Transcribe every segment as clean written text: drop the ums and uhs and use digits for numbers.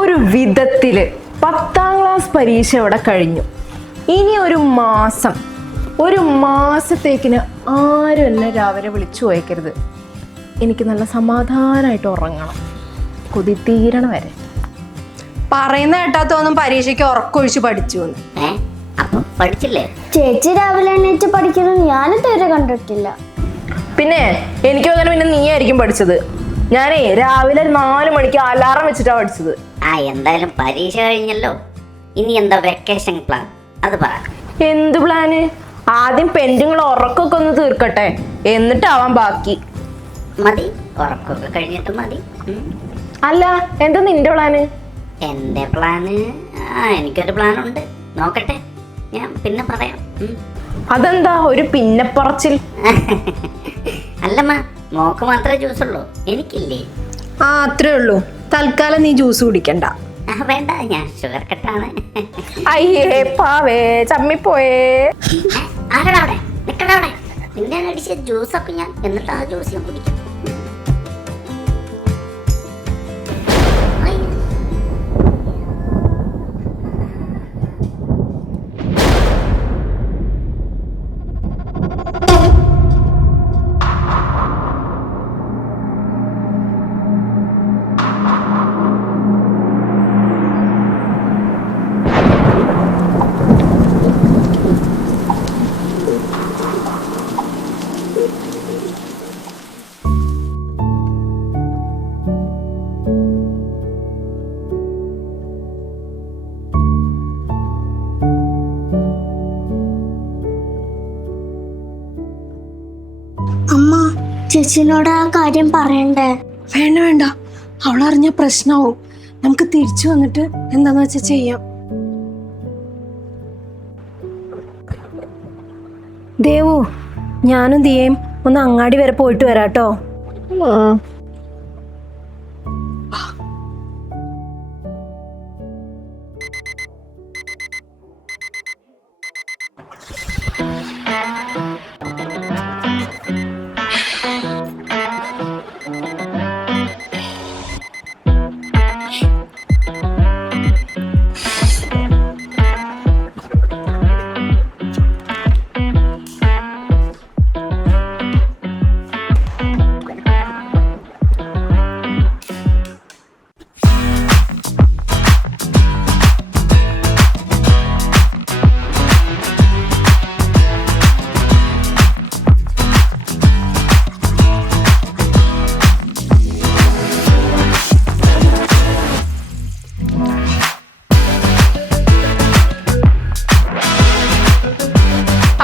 ഒരു വിധത്തില് 10ാം ക്ലാസ് പരീക്ഷ ഇവിടെ കഴിഞ്ഞു. ഇനി ഒരു മാസത്തേക്കിന് ആരും എന്നെ രാവിലെ വിളിച്ചു പോയേക്കരുത്. എനിക്ക് നല്ല സമാധാനമായിട്ട് ഉറങ്ങണം, കൊതി തീരണ വരെ. പറയുന്ന കേട്ടാത്തൊന്നും പരീക്ഷയ്ക്ക് ഉറക്കൊഴിച്ച് പഠിച്ചു പഠിച്ചില്ലേ? ചേച്ചി രാവിലെ എണീറ്റ് പഠിക്കുന്നത് ഞാൻ ഇതുവരെ കണ്ടിട്ടില്ല. പിന്നെ എനിക്കും അങ്ങനെ, പിന്നെ നീ ആയിരിക്കും പഠിച്ചത്. ഞാനേ രാവിലെ 4 മണിക്ക് അലാറം വെച്ചിട്ടാ പഠിച്ചത്. എന്തായാലും പരീക്ഷ കഴിഞ്ഞല്ലോ, ഇനി എന്താ വെക്കേഷൻ പ്ലാൻ? അത് പറ. എന്ത് പ്ലാന്? ആദ്യം പെൻഡിങ്ങൾ ഉറക്കൊക്കെ ഒന്ന് തീർക്കട്ടെ, എന്നിട്ടാവാൻ ബാക്കി. മതി, ഉറക്കൊക്കെ കഴിഞ്ഞിട്ട് മതി. അല്ല, എന്താ നിന്റെ പ്ലാന്? എന്റെ പ്ലാന് എനിക്കൊരു പ്ലാനുണ്ട്, നോക്കട്ടെ, ഞാൻ പിന്നെ പറയാം. അതെന്താ ഒരു പിന്നെ പറച്ചിൽ? അല്ലമ്മ, മോക്ക് മാത്രമേ ജ്യൂസ് ഉള്ളൂ, എനിക്കില്ലേ? അത്രേ ഉള്ളൂ. തൽക്കാലം നീ ജ്യൂസ് കുടിക്കണ്ട. വേണ്ട, ഞാൻ ഷുഗർ കട്ടാണ്. അയ്യേ പാവേ, ചമ്മിപ്പോയേ. ആരടാ അവിടെ? നിക്കടാ അവിടെ. നിന്നെ അടിച്ച ജ്യൂസൊക്കെ ഞാൻ, എന്നിട്ട് ആ ജ്യൂസ് ഞാൻ കുടിക്കും. അമ്മ, ചേച്ചിനോട് ആ കാര്യം പറയണ്ടേ? വേണ്ട, അവളറിഞ്ഞ പ്രശ്നമാവും. നമുക്ക് തിരിച്ചു വന്നിട്ട് എന്താന്ന് വെച്ചാ ചെയ്യാം. ദേവു, ഞാനും ദിയേം ഒന്ന് അങ്ങാടി വരെ പോയിട്ട് വരാട്ടോ.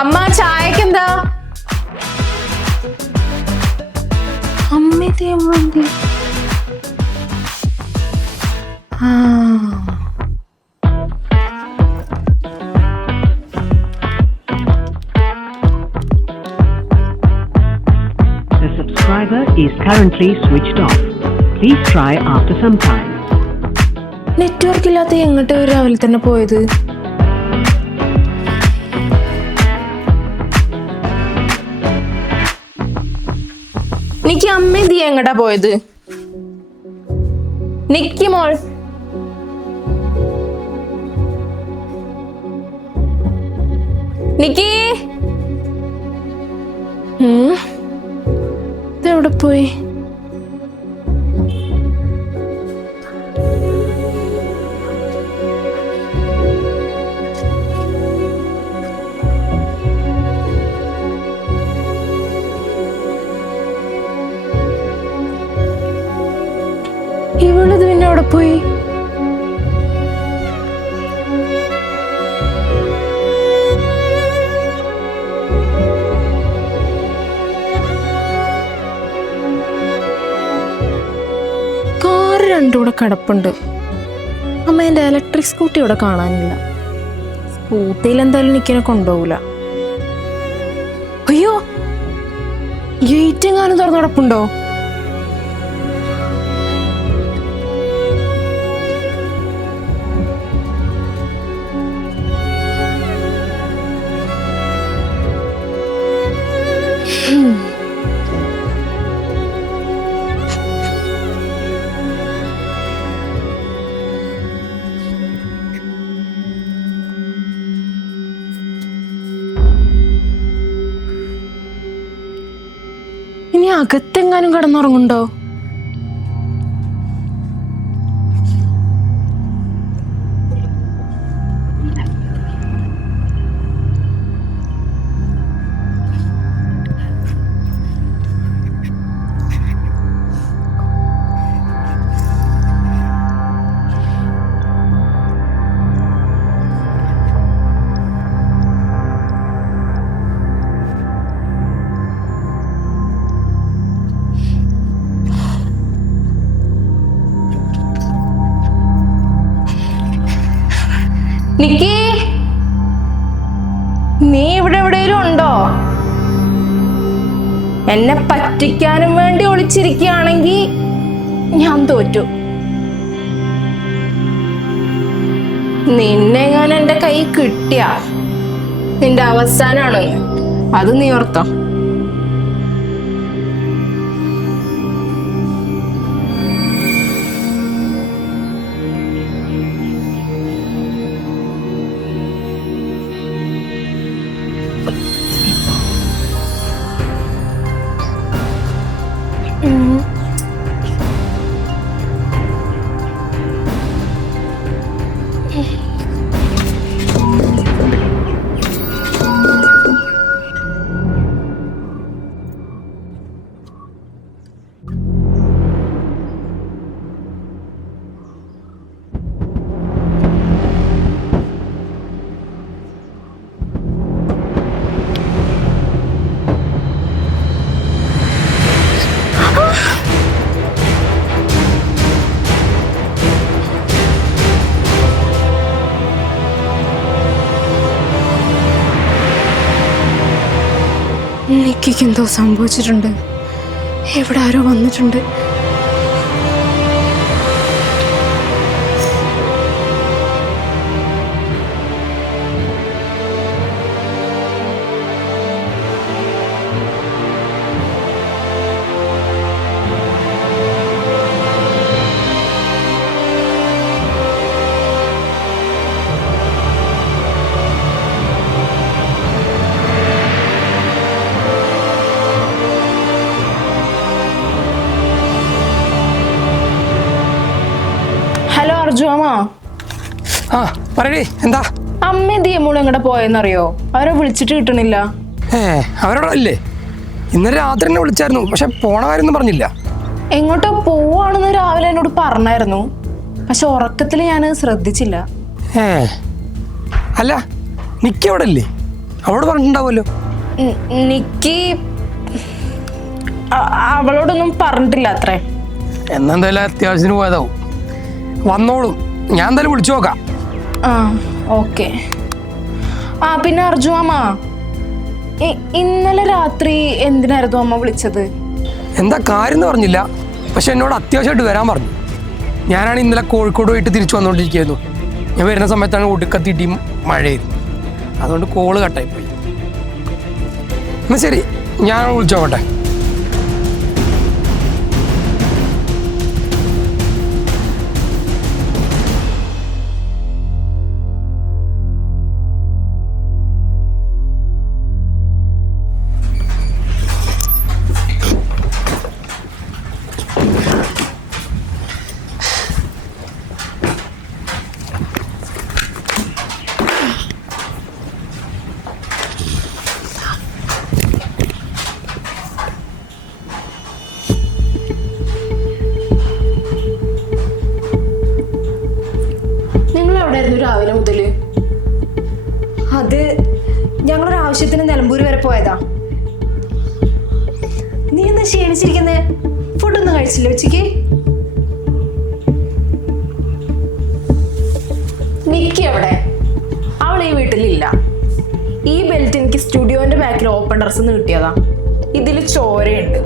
അമ്മ, ചായക്കെന്താ? അമ്മേ ദേവന്തി. The subscriber is currently switched off. Please try after some time. Network ഇല്ലാത്ത എങ്ങോട്ട് രാവിലെ തന്നെ പോയത്? നിക്ക്, അമ്മ നീ എങ്ങട്ടാ പോയത്? നിക്കി മോൾ. നിക്കി, ഇതെവിടെ പോയി? ഇവളത് പിന്നെ അവിടെ പോയി? കാറ് രണ്ടുകൂടെ കിടപ്പുണ്ട്. അമ്മ, എൻ്റെ ഇലക്ട്രിക് സ്കൂട്ടി ഇവിടെ കാണാനില്ല. സ്കൂട്ടിയിൽ എന്തായാലും നിൽക്കിനെ കൊണ്ടുപോകില്ല. അയ്യോ, ഗേറ്റ് എങ്ങാനും തുറന്നു കിടപ്പുണ്ടോ? ഇനി അകത്തെങ്ങാനും കിടന്നുറങ്ങുണ്ടോ? നിക്കി, നീ ഇവിടെ എവിടെയെങ്കിലും ഉണ്ടോ? എന്നെ പറ്റിക്കാനും വേണ്ടി ഒളിച്ചിരിക്കുകയാണെങ്കിൽ ഞാൻ തോറ്റു. നിന്നെ ഞാൻ എന്റെ കൈ കിട്ടിയ നിന്റെ അവസാനാണ്. അത് നീ ഓർത്തോ. നിക്കിക്ക് എന്തോ സംഭവിച്ചിട്ടുണ്ട്. ഇവിടെ ആരോ വന്നിട്ടുണ്ട്. അർജുമാ, ആ പറയടി, എന്താ? അമ്മ എന്ത് മോള് എങ്ങടെ പോയെന്നറിയോ? അവരെ വിളിച്ചിട്ട് കിട്ടണില്ല. അവരോട് അല്ലേ ഇന്നലെ രാത്രി തന്നെ വിളിച്ചായിരുന്നു, പക്ഷെ പോണ കാര്യമൊന്നും പറഞ്ഞില്ല. എങ്ങോട്ടോ പോവാണെന്ന് രാവിലെ എന്നോട് പറഞ്ഞായിരുന്നു, പക്ഷെ ഉറക്കത്തിൽ ഞാൻ ശ്രദ്ധിച്ചില്ല. അല്ല നിക്കി അവിടെ അല്ലേ? അവളോട് പറഞ്ഞിട്ടുണ്ടാവുമല്ലോ. നിക്കി അവളോടൊന്നും പറഞ്ഞിട്ടില്ല അത്രേ. എന്നെന്തായാലും അത്യാവശ്യത്തിന് പോയതാവും. വന്നോളും, ഞാൻ എന്തായാലും വിളിച്ചു നോക്കാം. ആ ഓക്കെ. ആ പിന്നെ അർജുമാ, ഇന്നലെ രാത്രി എന്തിനായിരുന്നു അമ്മ വിളിച്ചത്? എന്താ കാര്യം എന്ന് പറഞ്ഞില്ല, പക്ഷെ എന്നോട് അത്യാവശ്യമായിട്ട് വരാൻ പറഞ്ഞു. ഞാനാണ് ഇന്നലെ കോഴിക്കോട് പോയിട്ട് തിരിച്ചു വന്നുകൊണ്ടിരിക്കുകയായിരുന്നു. ഞാൻ വരുന്ന സമയത്താണ് ഒടുക്കത്തിട്ടിയും മഴയായിരുന്നു, അതുകൊണ്ട് കോള് കട്ടായിപ്പോയി. എന്നാൽ ശരി, ഞാൻ വിളിച്ചു നോക്കട്ടെ. രാവിലെ മുതല് അത് ഞങ്ങളൊരാവശ്യത്തിന് നിലമ്പൂർ വരെ പോയതാ. നീ എന്താ ക്ഷീണിച്ചിരിക്കുന്നേ? ഫുഡൊന്നും കഴിച്ചില്ല ഉച്ചക്ക്? നിക്കി അവിടെ, അവൾ ഈ വീട്ടിലില്ല. ഈ ബെൽറ്റ് എനിക്ക് സ്റ്റുഡിയോന്റെ ബാക്കിൽ ഓപ്പൺ ഡ്രസ് കിട്ടിയതാ. ഇതിൽ ചോരയുണ്ട്.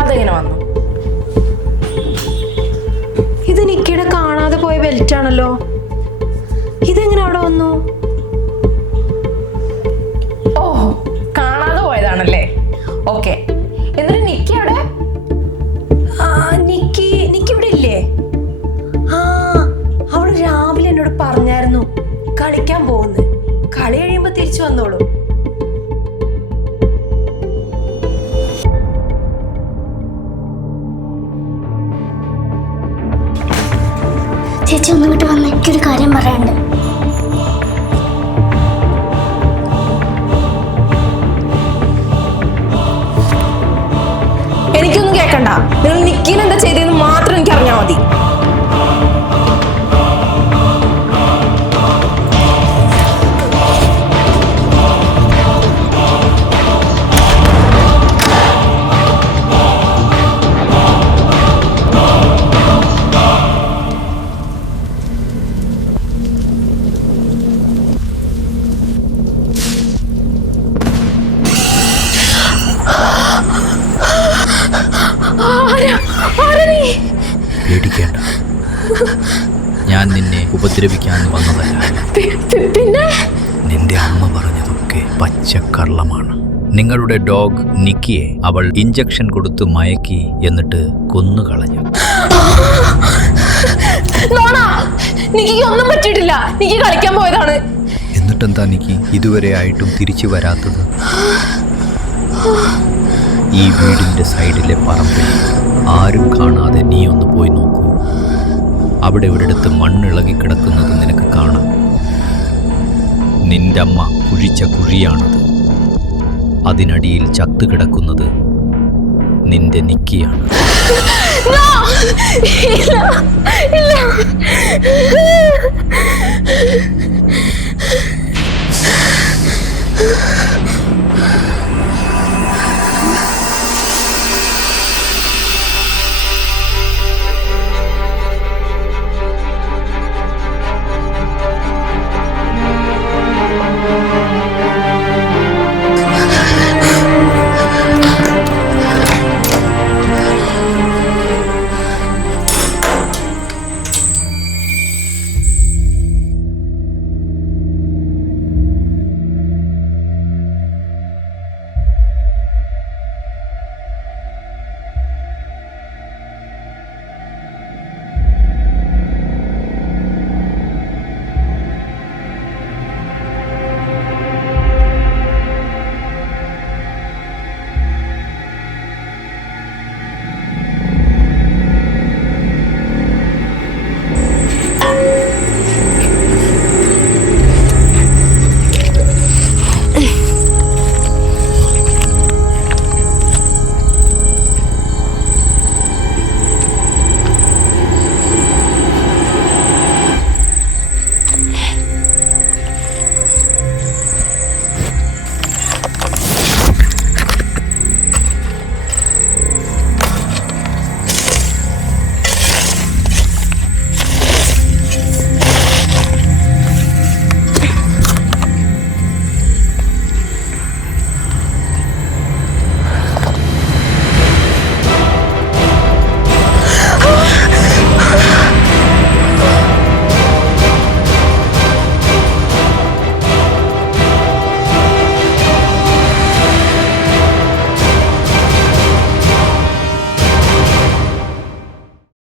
അതെങ്ങനെ വന്നു? ഇത് നിക്കിയുടെ കാണാതെ പോയ ബെൽറ്റ് ആണല്ലോ. ഇതെങ്ങനെ അവിടെ വന്നു? ഓ, കാണാതെ പോയതാണല്ലേ. ഓക്കെ, എന്നിട്ട് നിക്കി അവിടെ? നിക്കി ഇവിടെ ഇല്ലേ? ആ, അവള് രാവിലെ എന്നോട് പറഞ്ഞായിരുന്നു കളിക്കാൻ പോകുന്നു. കളി കഴിയുമ്പോ തിരിച്ചു വന്നോളൂ. ചേച്ചി ഒന്നും ഇങ്ങോട്ട് വന്ന് എനിക്കൊരു കാര്യം പറയാനുണ്ട്. എനിക്കൊന്നും കേൾക്കണ്ട. നിങ്ങൾ നിക്കിന് എന്താ ചെയ്തതെന്ന് മാത്രം എനിക്ക് അറിഞ്ഞാൽ മതി. പേടിക്കേണ്ട, ഞാൻ നിന്നെ ഉപദ്രവിക്കാൻ വന്നതല്ല. പിന്നെ നിന്റെ അമ്മ പറഞ്ഞതൊക്കെ പച്ചക്കള്ളമാണ്. നിങ്ങളുടെ ഡോഗ് നിക്കിയെ അവൾ ഇഞ്ചക്ഷൻ കൊടുത്ത് മയക്കി എന്നിട്ട് കൊന്നുകളഞ്ഞു. നിക്ക് ഒന്നും പറ്റിയിട്ടില്ല. നിക്ക് കളിക്കാൻ പോയതാണ്. എന്നിട്ടെന്താ നിക്കി ഇതുവരെ ആയിട്ടും തിരിച്ചു വരാത്തത്? ഈ വീടിൻ്റെ സൈഡിലെ പറമ്പിൽ ആരും കാണാതെ നീ ഒന്ന് പോയി നോക്കൂ. അവിടെ ഒരിടത്ത് മണ്ണിളകി കിടക്കുന്നത് നിനക്ക് കാണാം. നിന്റെ അമ്മ കുഴിച്ച കുഴിയാണത്. അതിനടിയിൽ ചത്തു കിടക്കുന്നത് നിന്റെ നിക്കിയാണ്. ഇല്ല.